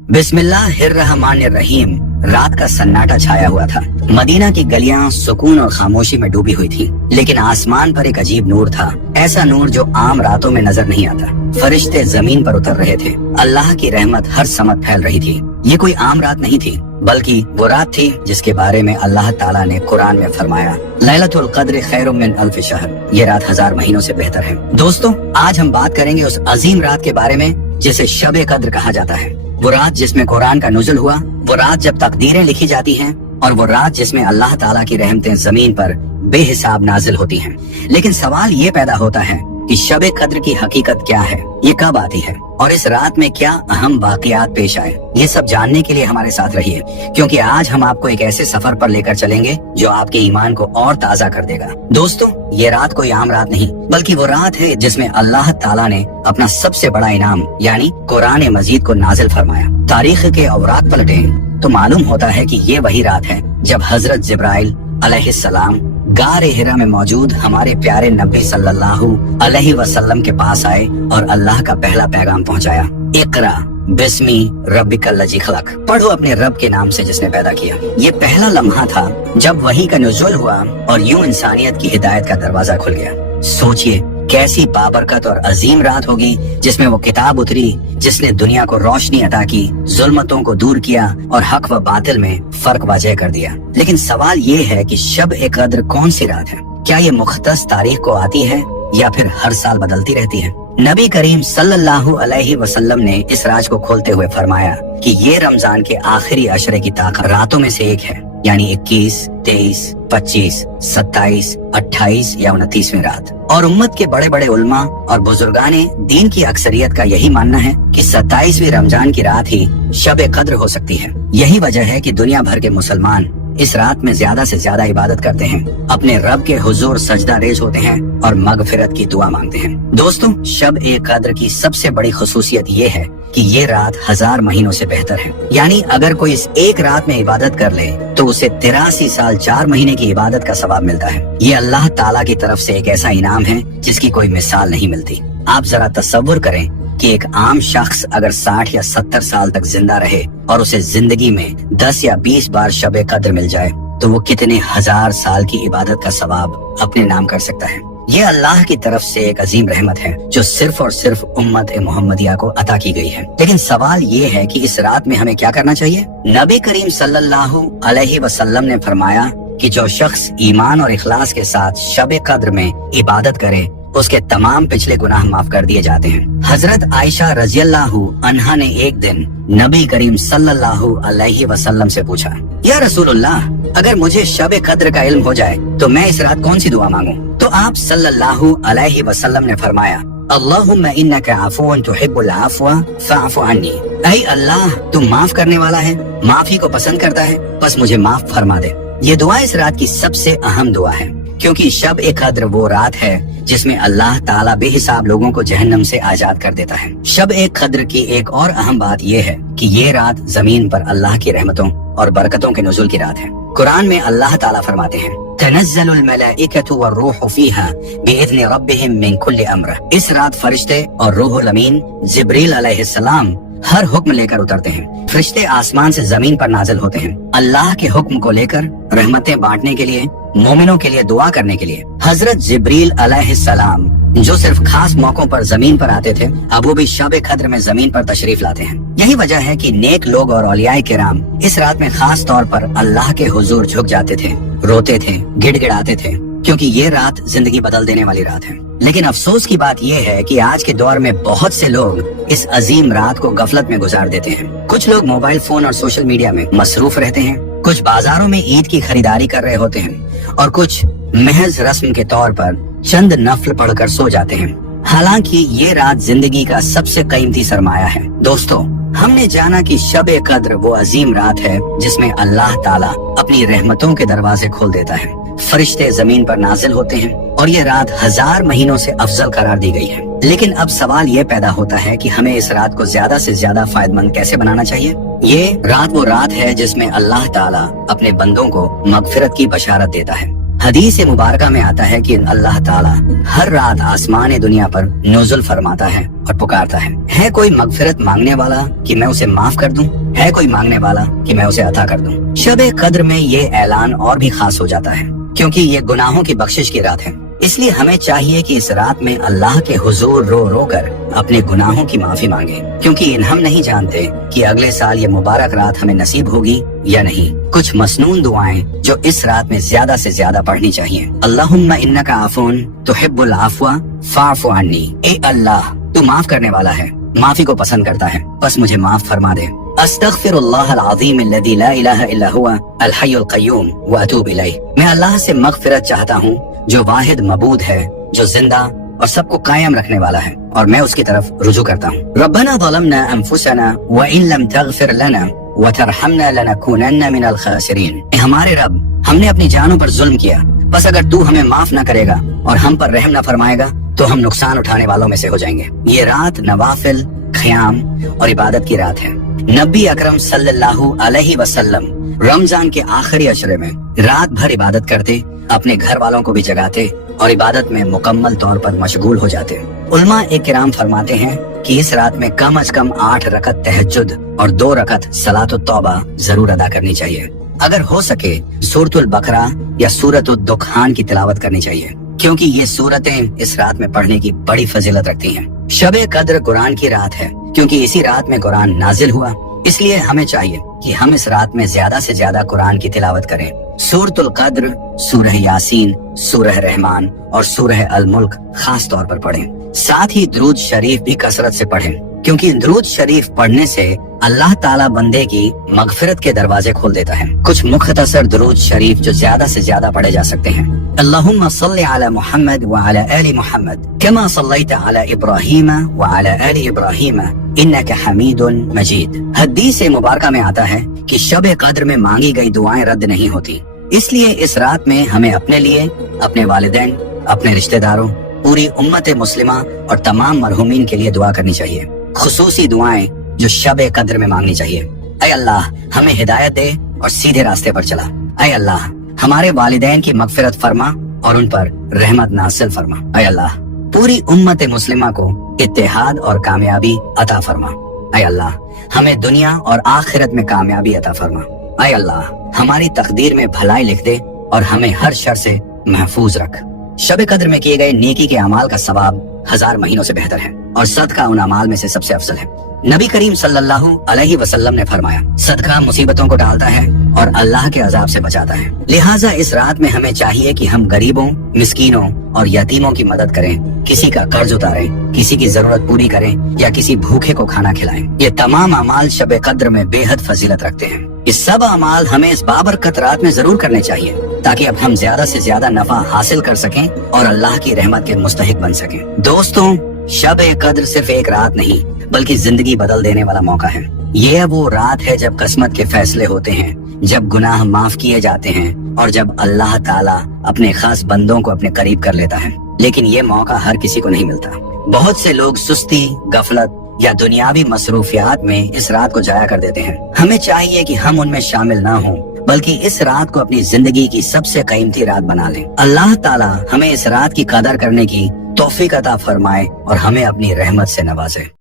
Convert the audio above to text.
बिस्मिल्लाहिर्रहमानिर्रहीम। रात का सन्नाटा छाया हुआ था। मदीना की गलियां सुकून और खामोशी में डूबी हुई थी, लेकिन आसमान पर एक अजीब नूर था, ऐसा नूर जो आम रातों में नजर नहीं आता। फरिश्ते जमीन पर उतर रहे थे, अल्लाह की रहमत हर समत फैल रही थी। ये कोई आम रात नहीं थी, बल्कि वो रात थी जिसके बारे में अल्लाह ताला ने कुरान में फरमाया, लैलतुल क़द्र खैरुम मिन अल्फ शहर। ये रात 1000 महीनों से बेहतर है। दोस्तों, आज हम बात करेंगे उस अजीम रात के बारे में जिसे शब कद्र कहा जाता है। वो रात जिसमें कुरान का नुज़ुल हुआ, वो रात जब तकदीरें लिखी जाती हैं, और वो रात जिसमें अल्लाह ताला की रहमतें जमीन पर बेहिसाब नाजिल होती हैं। लेकिन सवाल ये पैदा होता है कि शब कद्र की हकीकत क्या है, ये कब आती है, और इस रात में क्या अहम वाक़यात पेश आए। ये सब जानने के लिए हमारे साथ रहिए, क्योंकि आज हम आपको एक ऐसे सफर पर लेकर चलेंगे जो आपके ईमान को और ताज़ा कर देगा। दोस्तों, ये रात कोई आम रात नहीं, बल्कि वो रात है जिसमें अल्लाह ताला ने अपना सबसे बड़ा इनाम यानी कुरान मजीद को नाजिल फरमाया। तारीख के औरात पलटें तो मालूम होता है कि ये वही रात है जब हजरत जिब्राइल अलैहिस्सलाम गारे हिरा में मौजूद हमारे प्यारे नबी सल्लल्लाहु अलैहि वसल्लम के पास आए और अल्लाह का पहला पैगाम पहुंचाया, इकरा बिस्मी रब्बिकल लजी खलक। पढ़ो अपने रब के नाम से जिसने पैदा किया। ये पहला लम्हा था जब वही का नुज़ुल हुआ और यूं इंसानियत की हिदायत का दरवाजा खुल गया। सोचिए कैसी बाबरकत और अजीम रात होगी जिसमें वो किताब उतरी जिसने दुनिया को रोशनी अता की, जुल्मतों को दूर किया और हक व बातिल में फर्क वाज़ेह कर दिया। लेकिन सवाल ये है कि शब कद्र कौन सी रात है? क्या ये मुख्तस तारीख को आती है या फिर हर साल बदलती रहती है? नबी करीम सल्लल्लाहु अलैहि वसल्लम ने इस राज को खोलते हुए फरमाया कि ये रमजान के आखिरी अशरे की ताकत रातों में से एक है, यानी 21, 23, 25, 27, 28 या 29वीं रात। और उम्मत के बड़े बड़े उलमा और बुजुर्गाने दीन की अक्सरियत का यही मानना है कि 27वीं रमजान की रात ही शब कद्र हो सकती है। यही वजह है कि दुनिया भर के मुसलमान इस रात में ज्यादा से ज्यादा इबादत करते हैं, अपने रब के हुजूर सजदा रेज होते हैं और मगफिरत की दुआ मांगते हैं। दोस्तों, शब कद्र की सबसे बड़ी खुसूसियत ये है कि ये रात 1000 महीनों से बेहतर है। यानी अगर कोई इस एक रात में इबादत कर ले तो उसे 83 साल 4 महीने की इबादत का सवाब मिलता है। ये अल्लाह ताला की तरफ से एक ऐसा इनाम है जिसकी कोई मिसाल नहीं मिलती। आप जरा तसव्वुर करें कि एक आम शख्स अगर 60 या 70 साल तक जिंदा रहे और उसे जिंदगी में 10 या 20 बार शब कद्र मिल जाए तो वो कितने 1000 साल की इबादत का सवाब अपने नाम कर सकता है। ये अल्लाह की तरफ से एक अजीम रहमत है जो सिर्फ और सिर्फ उम्मत मोहम्मदिया को अता की गई है। लेकिन सवाल ये है कि इस रात में हमें क्या करना चाहिए? नबी करीम सल्लल्लाहु अलैहि वसल्लम ने फरमाया कि जो शख्स ईमान और इखलास के साथ शब कद्र में इबादत करे उसके तमाम पिछले गुनाह माफ कर दिए जाते हैं। हजरत आयशा रज़ियल्लाहु अन्हा ने एक दिन नबी करीम सल्लल्लाहु अलैहि वसल्लम से पूछा, या रसूलुल्लाह, अगर मुझे शब कद्र का इल्म हो जाए तो मैं इस रात कौन सी दुआ मांगूं? तो आप सल्लल्लाहु अलैहि वसल्लम ने फरमाया, अल्लाहुम्मा इन्नका अफ़ुव्वुन तुहिब्बुल अफ़्व फ़अफ़ु अन्नी। ऐ अल्लाह, तू माफ करने वाला है, माफी को पसंद करता है, बस मुझे माफ फरमा दे। ये दुआ इस रात की सबसे अहम दुआ है, क्योंकि शब कद्र वो रात है जिसमें अल्लाह ताला बेहिसाब लोगों को जहन्नम से आजाद कर देता है। शब कद्र की एक और अहम बात यह है कि ये रात जमीन पर अल्लाह की रहमतों और बरकतों के नुज़ुल की रात है। कुरान में अल्लाह ताला फरमाते हैं, तनज़्ज़लुल मलाइकतु वर्रूहु फ़ीहा बिइज़्नि रब्बिहिम मिन कुल्लि अम्र। इस रात फरिश्ते और रूहुल अमीन जिब्रील अलैहिस्सलाम हर हुक्म लेकर उतरते हैं। फरिश्ते आसमान से जमीन पर नाजिल होते हैं अल्लाह के हुक्म को लेकर, रहमतें बांटने के लिए, मोमिनों के लिए दुआ करने के लिए। हजरत जिब्रील अलैहिस्सलाम जो सिर्फ खास मौकों पर जमीन पर आते थे, अब वो भी शब कद्र में जमीन पर तशरीफ लाते हैं। यही वजह है कि नेक लोग और औलियाए किराम इस रात में खास तौर पर अल्लाह के हुजूर झुक जाते थे, रोते थे, गिड़गिड़ाते थे, क्योंकि ये रात जिंदगी बदल देने वाली रात है। लेकिन अफसोस की बात यह है कि आज के दौर में बहुत से लोग इस अजीम रात को गफलत में गुजार देते हैं। कुछ लोग मोबाइल फोन और सोशल मीडिया में मसरूफ रहते हैं, कुछ बाजारों में ईद की खरीदारी कर रहे होते हैं और कुछ महज रस्म के तौर पर चंद नफल पढ़कर सो जाते हैं। हालांकि ये रात जिंदगी का सबसे कीमती सरमाया है। दोस्तों, हमने जाना कि शब कद्र वो अजीम रात है जिसमें अल्लाह ताला अपनी रहमतों के दरवाजे खोल देता है, फरिश्ते जमीन पर नाजिल होते हैं और ये रात 1000 महीनों से अफजल करार दी गई है। लेकिन अब सवाल ये पैदा होता है कि हमें इस रात को ज्यादा से ज्यादा फायदेमंद कैसे बनाना चाहिए। ये रात वो रात है जिसमें अल्लाह ताला अपने बंदों को मगफिरत की बशारत देता है। हदीस मुबारका में आता है कि अल्लाह ताला हर रात आसमान दुनिया पर नुज़ुल फरमाता है और पुकारता है कोई मगफिरत मांगने वाला कि मैं उसे माफ कर दूं, है कोई मांगने वाला कि मैं उसे अता कर दूं। शब कद्र में ये ऐलान और भी खास हो जाता है क्योंकि ये गुनाहों की बख्शिश की रात है। इसलिए हमें चाहिए कि इस रात में अल्लाह के हुजूर रो रो कर अपने गुनाहों की माफी मांगे, क्योंकि हम नहीं जानते कि अगले साल ये मुबारक रात हमें नसीब होगी या नहीं। कुछ मसनून दुआएं जो इस रात में ज्यादा से ज्यादा पढ़नी चाहिए। अल्लाहुम्मा इन्नका आफून तुहिब्बुल आफवा फ़अफ़ु अन्नी। ए अल्लाह, तू माफ करने वाला है, माफी को पसंद करता है, बस मुझे माफ फरमा दे। अस्तग़फिरुल्लाह अल-अज़ीम अल्लज़ी ला इलाहा इल्ला हुवा अल हय्युल क़य्यूम व अतूबु इलैह। मैं अल्लाह से मग़फ़िरत चाहता हूँ जो वाहिद मबूद है, जो जिंदा और सबको कायम रखने वाला है, और मैं उसकी तरफ रुजू करता हूँ। रब्बना ज़लमना अनफुसना व इन लम तग़फ़िर लना व तरहमना लनकूनन्ना मिनल ख़ासिरीन। हमारे रब, हमने अपनी जानों पर जुल्म किया, बस अगर तू हमें माफ न करेगा और हम पर रहम न फरमाएगा तो हम नुकसान उठाने वालों में से हो जाएंगे। ये रात नवाफिल, ख़याम और इबादत की रात है। नबी अकरम सल्लल्लाहु अलैहि वसल्लम रमजान के आखिरी अशरे में रात भर इबादत करते, अपने घर वालों को भी जगाते और इबादत में मुकम्मल तौर पर मशगूल हो जाते। उलमा किराम फरमाते हैं कि इस रात में कम अज कम 8 रकत तहज्जुद और 2 रकत सलातुत तौबा जरूर अदा करनी चाहिए। अगर हो सके सूरतुल बकरा या सूरतुद दुखान की तिलावत करनी चाहिए, क्योंकि ये सूरतें इस रात में पढ़ने की बड़ी फजीलत रखती हैं। शब कद्र कुरान की रात है, क्योंकि इसी रात में कुरान नाजिल हुआ, इसलिए हमें चाहिए कि हम इस रात में ज्यादा से ज्यादा कुरान की तिलावत करें। सूरतुल कद्र, सूरह यासीन, सूरह रहमान और सूरह अल मुल्क खास तौर पर पढ़ें। साथ ही दुरूद शरीफ भी कसरत से पढ़ें, क्योंकि दुरूद शरीफ पढ़ने से अल्लाह ताला बंदे की मगफिरत के दरवाजे खोल देता है। कुछ मुख्तसर दुरूद शरीफ जो ज्यादा से ज्यादा पढ़े जा सकते हैं। अल्लाहुम्मा सल्लि अला मुहम्मद व अला आलि मुहम्मद कमा सल्लैता अला इब्राहीम व अला आलि इब्राहीम इन्नका हमीदुन मजीद। हदीस मुबारका में आता है कि शब कद्र में मांगी गई दुआएं रद्द नहीं होती, इसलिए इस रात में हमें अपने लिए, अपने वालिदैन, अपने रिश्तेदारों, पूरी उम्मत मुस्लिमा और तमाम मरहूमीन के लिए दुआ करनी चाहिए। खुसूसी दुआएं जो शब कद्र में मांगनी चाहिए। ऐ अल्लाह, हमें हिदायत दे और सीधे रास्ते पर चला। ऐ अल्लाह, हमारे वालिदैन की मगफिरत फरमा और उन पर रहमत नासिल फरमा। ऐ अल्लाह, पूरी उम्मत मुस्लिमा को इत्तेहाद और कामयाबी अता फरमा। ऐ अल्लाह, हमें दुनिया और आखिरत में कामयाबी अता फरमा। ऐ अल्लाह, हमारी तकदीर में भलाई लिख दे और हमें हर शर से महफूज रख। शब कद्र में किए गए नेकी के अमाल का सवाब 1000 महीनों से बेहतर है और सदका उन अमाल में से सबसे अफजल है। नबी करीम सल्लल्लाहु अलैहि वसल्लम ने फरमाया, सदका मुसीबतों को टालता है और अल्लाह के अजाब से बचाता है। लिहाजा इस रात में हमें चाहिए कि हम गरीबों, मिस्कीनों और यतीमों की मदद करें, किसी का कर्ज उतारें, किसी की जरूरत पूरी करें या किसी भूखे को खाना खिलाएं। ये तमाम अमाल शब कद्र में बेहद फजीलत रखते हैं। ये सब अमाल हमें इस बाबरकत रात में जरूर करने चाहिए, ताकि अब हम ज्यादा से ज्यादा नफा हासिल कर सकें और अल्लाह की रहमत के मुस्तहिक बन सकें। दोस्तों, शब कद्र सिर्फ एक रात नहीं बल्कि जिंदगी बदल देने वाला मौका है। ये वो रात है जब किस्मत के फैसले होते हैं, जब गुनाह माफ किए जाते हैं और जब अल्लाह ताला अपने खास बंदों को अपने करीब कर लेता है। लेकिन ये मौका हर किसी को नहीं मिलता। बहुत से लोग सुस्ती, गफलत या दुनियावी मसरूफियात में इस रात को जाया कर देते हैं। हमें चाहिए कि हम उनमें शामिल ना हों, बल्कि इस रात को अपनी जिंदगी की सबसे कीमती रात बना लें। अल्लाह ताला हमें इस रात की कदर करने की तौफीक अता फरमाए और हमें अपनी रहमत से नवाजे।